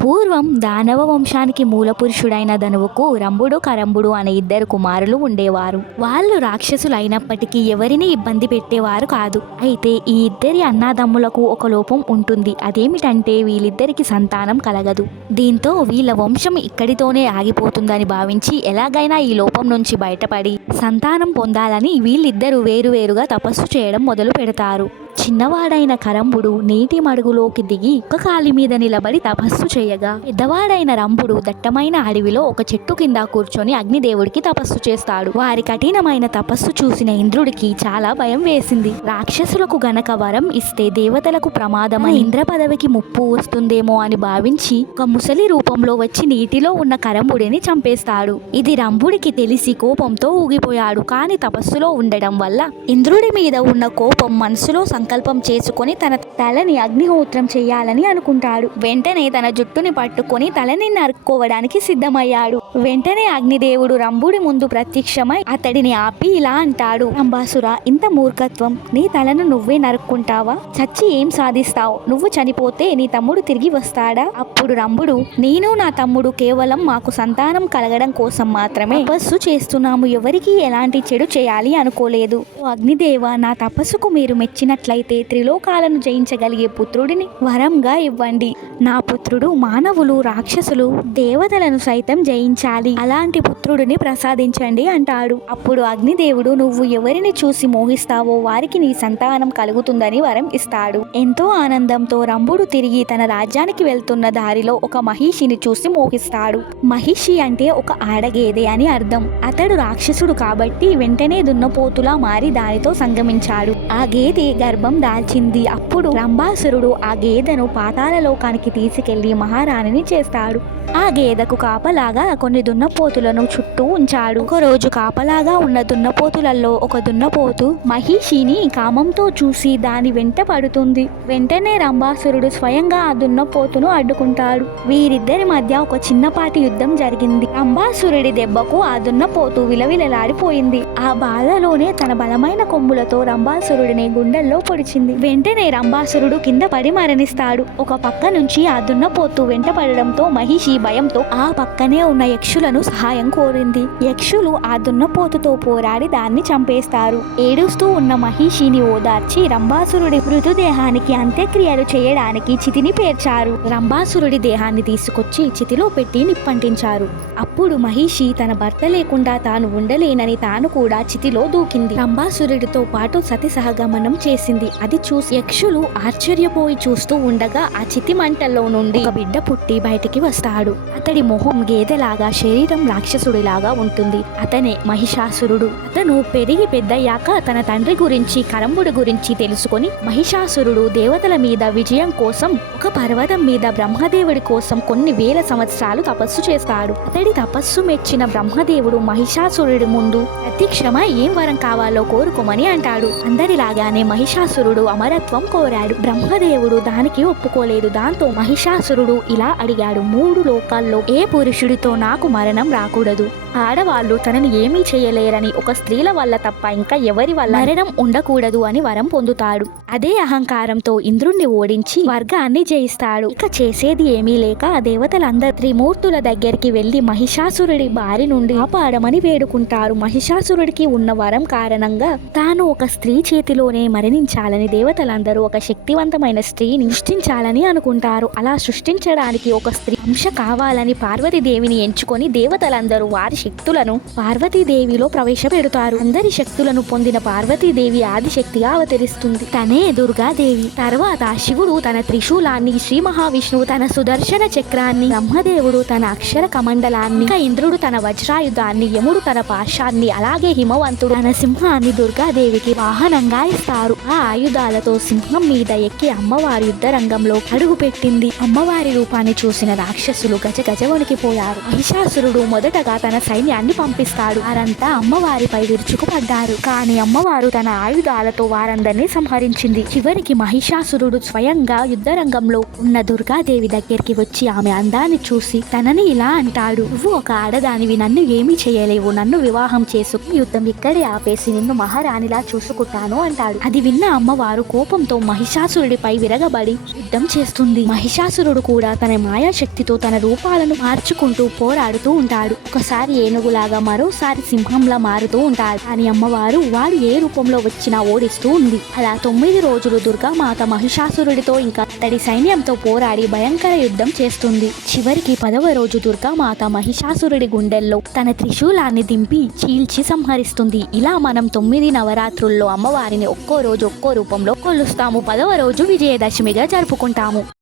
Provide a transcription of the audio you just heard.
పూర్వం దానవ వంశానికి మూలపురుషుడైన ధనువుకు రంభుడు కరంబుడు అనే ఇద్దరు కుమారులు ఉండేవారు. వాళ్ళు రాక్షసులు అయినప్పటికీ ఎవరిని ఇబ్బంది పెట్టేవారు కాదు. అయితే ఈ ఇద్దరి అన్నాదమ్ములకు ఒక లోపం ఉంటుంది. అదేమిటంటే వీళ్ళిద్దరికి సంతానం కలగదు. దీంతో వీళ్ళ వంశం ఇక్కడితోనే ఆగిపోతుందని భావించి ఎలాగైనా ఈ లోపం నుంచి బయటపడి సంతానం పొందాలని వీళ్ళిద్దరూ వేరువేరుగా తపస్సు చేయడం మొదలు పెడతారు చిన్నవాడైన కరంబుడు నీటి మడుగులోకి దిగి ఒక కాలి మీద నిలబడి తపస్సు చేయగా పెద్దవాడైన రంభుడు దట్టమైన అడవిలో ఒక చెట్టు కింద కూర్చొని అగ్నిదేవుడికి తపస్సు చేస్తాడు. వారి కఠినమైన తపస్సు చూసిన ఇంద్రుడికి చాలా భయం వేసింది. రాక్షసులకు గనక వరం ఇస్తే దేవతలకు ప్రమాదమ ఇంద్ర పదవికి ముప్పు వస్తుందేమో అని భావించి ఒక ముసలి రూపంలో వచ్చి నీటిలో ఉన్న కరంబుడిని చంపేస్తాడు. ఇది రంభుడికి తెలిసి కోపంతో ఊగిపోయాడు. కాని తపస్సులో ఉండడం వల్ల ఇంద్రుడి మీద ఉన్న కోపం మనసులో సంకల్పం చేసుకొని తన తలని అగ్నిహోత్రం చేయాలని అనుకుంటాడు. వెంటనే తన జుట్టుని పట్టుకొని తలని నరుక్కోవడానికి సిద్ధమయ్యాడు. వెంటనే అగ్నిదేవుడు రంభుడి ముందు ప్రత్యక్షమై అతడిని ఆపి ఇలా అంటాడు. రంభాసుర ఇంత మూర్ఖత్వం. నీ తలను నువ్వే నరుక్కుంటావా? చచ్చి ఏం సాధిస్తావు? నువ్వు చనిపోతే నీ తమ్ముడు తిరిగి వస్తాడా? అప్పుడు రంభుడు నేను నా తమ్ముడు కేవలం మాకు సంతానం కలగడం కోసం మాత్రమే తపస్సు చేస్తున్నాము. ఎవరికి ఎలాంటి చెడు చేయాలి అనుకోలేదు. ఓ అగ్నిదేవ నా తపస్సుకు మీరు మెచ్చినట్లయితే త్రిలోకాలను జయించగలిగే పుత్రుడిని వరంగా ఇవ్వండి. నా పుత్రుడు మానవులు రాక్షసులు దేవతలను సైతం జయించాలి. అలాంటి పుత్రుడిని ప్రసాదించండి అంటాడు. అప్పుడు అగ్నిదేవుడు నువ్వు ఎవరిని చూసి మోహిస్తావో వారికి నీ సంతానం కలుగుతుందని వరం ఇస్తాడు. ఎంతో ఆనందంతో రంభుడు తిరిగి తన రాజ్యానికి వెళ్తున్న దారిలో ఒక మహిషిని చూసి మోహిస్తాడు. మహిషి అంటే ఒక ఆడగేదే అని అర్థం. అతడు రాక్షసుడు కాబట్టి వెంటనే దున్నపోతులా మారి దానితో సంగమించాడు. ఆ గేదె గర్భం దాల్చింది. అప్పుడు రంభాసురుడు ఆ గేదెను పాతాళలోకానికి తీసుకెళ్ళి మహారాణిని చేస్తాడు. ఆ గేదెకు కాపలాగా కొన్ని దున్నపోతులను చుట్టూ ఉంచాడు. ఒక రోజు కాపలాగా ఉన్న దున్నపోతులలో ఒక దున్నపోతు మహిషిని కామంతో చూసి దాని వెంట పడుతుంది. వెంటనే రంభాసురుడు స్వయంగా ఆ దున్నపోతును అడ్డుకుంటాడు. వీరిద్దరి మధ్య ఒక చిన్నపాటి యుద్ధం జరిగింది. రంభాసురుడి దెబ్బకు ఆ దున్నపోతు విలవిలలాడిపోయింది. ఆ బాధలోనే తన బలమైన కొమ్ములతో రంభాసురుడిని గుండెల్లో పొడిచింది వెంటనే రంభాసురుడు కింద పడి మరణిస్తాడు. ఒక పక్క నుంచి ఆ దున్నపోతు వెంట పడడంతో మహిషి భయంతో ఆ పక్కనే ఉన్న యక్షులను సహాయం కోరింది. యక్షులు ఆ దున్నపోతుతో పోరాడి దాన్ని చంపేస్తారు. ఏడుస్తూ ఉన్న మహిషిని ఓదార్చి రంభాసురుడి మృతదేహానికి అంత్యక్రియలు చేయడానికి చితిని పేర్చారు. రంభాసురుడి దేహాన్ని తీసుకొచ్చి చితిలో పెట్టి నిప్పంటించారు. అప్పుడు మహిషి తన భర్త లేకుండా తాను ఉండలేనని తాను కూడా చితిలో దూకింది. రంభాసురుడితో పాటు సతి సహగమనం చేసింది. అది చూసి యక్షులు ఆశ్చర్యపోయి చూస్తూ ఉండగా ఆ చితి మంటల్లో నుండి ఒక బిడ్డ పుట్టి బయటికి వస్తాడు. అతడి మొహం గేదెలాగా శరీరం రాక్షసుడిలాగా ఉంటుంది. అతనే మహిషాసురుడు. అతను పెరిగి పెద్దయ్యాక తన తండ్రి గురించి కరంబుడి గురించి తెలుసుకొని మహిషాసురుడు దేవతల మీద విజయం కోసం ఒక పర్వతం మీద బ్రహ్మదేవుడి కోసం కొన్ని వేల సంవత్సరాలు తపస్సు చేస్తాడు. అతడి తపస్సు మెచ్చిన బ్రహ్మదేవుడు మహిషాసురుడి ముందు ప్రత్యక్షమై ఏం వరం కావాలో కోరుకోమని అంటాడు. అందరిలాగానే మహిషాసురుడు అమరత్వం కోరాడు. బ్రహ్మదేవుడు దానికి ఒప్పుకోలేదు. దాంతో మహిషాసురుడు ఇలా అడిగాడు. మూడు లోకాల్లో ఏ పురుషుడితో నాకు మరణం రాకూడదు? ఆడవాళ్ళు తనని ఏమీ చేయలేరని ఒక స్త్రీల వల్ల తప్ప ఇంకా ఎవరి వల్ల? మరణం ఉండకూడదు అని వరం పొందుతాడు. అదే అహంకారంతో ఇంద్రుణ్ణి ఓడించి వర్గాన్ని జయిస్తాడు. ఇక చేసేది ఏమీ లేక ఆ దేవతలందరూ త్రిమూర్తుల దగ్గరికి వెళ్ళి మహిషాసురుడి బారి నుండి కాపాడమని వేడుకుంటారు. మహిషాసురుడికి ఉన్న వరం కారణంగా తాను ఒక స్త్రీ చేతిలోనే మరణించాలని దేవతలందరూ ఒక శక్తివంతమైన స్త్రీని సృష్టించాలని అనుకుంటారు. అలా సృష్టించడానికి ఒక స్త్రీ అంశ కావాలని పార్వతీదేవిని ఎంచుకొని దేవతలందరూ వారి శక్తులను పార్వతీదేవిలో ప్రవేశపెడతారు. అందరి శక్తులను పొందిన పార్వతీదేవి ఆదిశక్తిగా అవతరిస్తుంది. తనే దుర్గాదేవి. తర్వాత శివుడు తన త్రిశూలాన్ని శ్రీ మహావిష్ణువు తన సుదర్శన చక్రాన్ని బ్రహ్మదేవుడు తన అక్షర కమండలాన్ని ఇంద్రుడు తన వజ్రాయుధాన్ని యముడు తన పాశాన్ని అలాగే హిమవంతుడు తన సింహాన్ని దుర్గాదేవికి వాహనంగా ఇస్తారు. ఆ ఆయుధాలతో సింహం మీద ఎక్కి అమ్మవారి యుద్ధ రంగంలో అడుగు పెట్టింది అమ్మవారి రూపాన్ని చూసిన రాక్షసులు గజ గజ వణికిపోయారు. మహిషాసురుడు మొదటగా తన సైన్యాన్ని పంపిస్తాడు. వారంతా అమ్మవారిపై విరుచుకుపడ్డారు. కానీ అమ్మవారు తన ఆయుధాలతో వారందరినీ సంహరించింది. చివరికి మహిషాసురుడు స్వయంగా యుద్ధరంగంలో ఉన్న దుర్గాదేవి దగ్గరికి వచ్చి ఆమె అందాన్ని చూసి తనని ఇలా అంటాడు. నువ్వు ఒక ఆడదానివి. నన్ను ఏమీ చేయలేవు. నన్ను వివాహం చేసుకుని యుద్ధం ఇక్కడే ఆపేసి నిన్ను మహారాణిలా చూసుకుంటాను అంటాడు. అది విన్న అమ్మవారు కోపంతో మహిషాసురుడిపై విరగబడి యుద్ధం చేస్తుంది. మహిషాసురుడు కూడా తన మాయాశక్తితో తన రూపాలను మార్చుకుంటూ పోరాడుతూ ఉంటాడు. ఒకసారి ఏనుగులాగా మరోసారి సింహంలా మారుతూ ఉంటాడు. కానీ అమ్మవారు వాడు ఏ రూపంలో వచ్చినా ఓడిస్తూ ఉంది. అలా తొమ్మిది రోజులు దుర్గామాత మహిషాసురుడితో ఇంకా అతడి సైన్యంతో పోరాడి భయంకర యుద్ధం చేస్తుంది. చివరికి పదవ రోజు దుర్గామాత మహిషాసురుడి గుండెల్లో తన త్రిశూలాన్ని దింపి చీల్చి సంహరిస్తుంది. ఇలా మనం తొమ్మిది నవరాత్రుల్లో అమ్మవారిని ఒక్కో రోజు ఒక్కో రూపంలో కొలుస్తాము. పదవ రోజు విజయదశమిగా జరుపుకుంటాము.